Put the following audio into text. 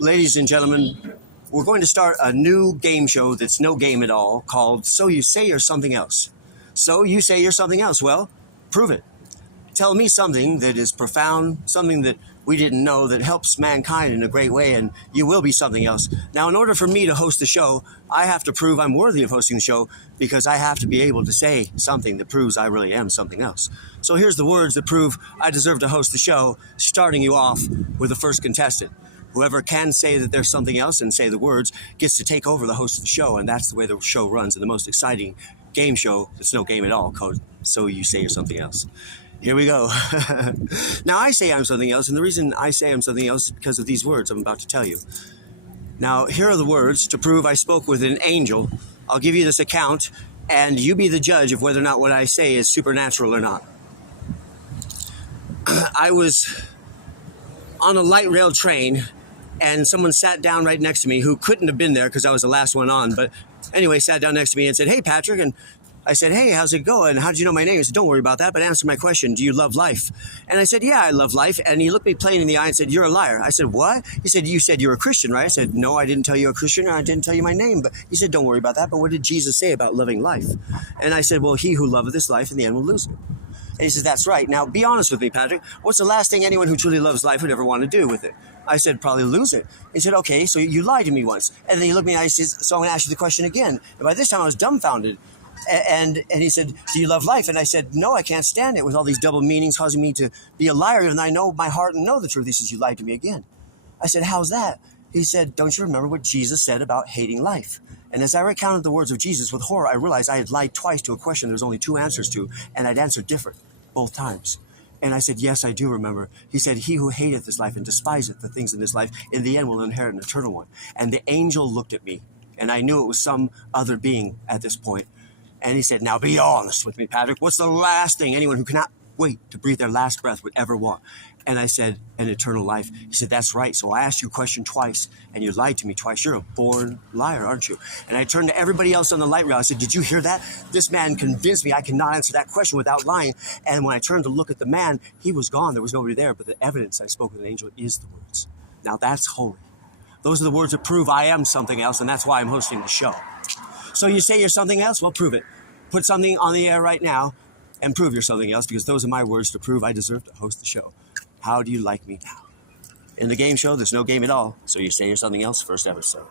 Ladies and gentlemen, we're going to start a new game show that's no game at all called So You Say You're Something Else. So you say you're something else. Well, prove it. Tell me something that is profound, something that we didn't know that helps mankind in a great way, and you will be something else. Now, in order for me to host the show, I have to prove I'm worthy of hosting the show because I have to be able to say something that proves I really am something else. So here's the words that prove I deserve to host the show, starting you off with the first contestant. Whoever can say that there's something else and say the words gets to take over the host of the show, and that's the way the show runs in the most exciting game show that's no game at all called So You Say You're Something Else. Here we go. Now, I say I'm something else, and the reason I say I'm something else is because of these words I'm about to tell you. Now, here are the words to prove I spoke with an angel. I'll give you this account, and you be the judge of whether or not what I say is supernatural or not. I was on a light rail train, and someone sat down right next to me who couldn't have been there because I was the last one on. But anyway, sat down next to me and said, "Hey, Patrick." And I said, "Hey, how's it going? How did you know my name?" He said, "Don't worry about that, but answer my question. Do you love life?" And I said, "Yeah, I love life." And he looked me plain in the eye and said, "You're a liar." I said, "What?" He said, "You said you're a Christian, right?" I said, "No, I didn't tell you a Christian, and I didn't tell you my name." But he said, "Don't worry about that, but what did Jesus say about loving life?" And I said, "Well, he who loveth this life in the end will lose it." And he says, "That's right. Now, be honest with me, Patrick. What's the last thing anyone who truly loves life would ever want to do with it?" I said, "Probably lose it." He said, "Okay, so you lied to me once." And then he looked at me and I said, "So I'm going to ask you the question again." And by this time I was dumbfounded. And he said, "Do you love life?" And I said, "No, I can't stand it with all these double meanings causing me to be a liar. And I know my heart and know the truth." He says, "You lied to me again." I said, "How's that?" He said, "Don't you remember what Jesus said about hating life?" And as I recounted the words of Jesus with horror, I realized I had lied twice to a question there was only two answers to, and I'd answered different both times. And I said, "Yes, I do remember." He said, "He who hateth this life and despiseth the things in this life, in the end will inherit an eternal one." And the angel looked at me, and I knew it was some other being at this point. And he said, "Now be honest with me, Patrick. What's the last thing anyone who cannot wait to breathe their last breath would ever want?" And I said, "An eternal life." He said, "That's right. So I asked you a question twice, and you lied to me twice. You're a born liar, aren't you?" And I turned to everybody else on the light rail. I said, "Did you hear that? This man convinced me I cannot answer that question without lying." And when I turned to look at the man, he was gone. There was nobody there. But the evidence I spoke with an angel is the words. Now that's holy. Those are the words that prove I am something else, and that's why I'm hosting the show. So you say you're something else? Well, prove it. Put something on the air right now and prove you're something else, because those are my words to prove I deserve to host the show. How do you like me now? In the game show, there's no game at all. So you say you're something else, first episode.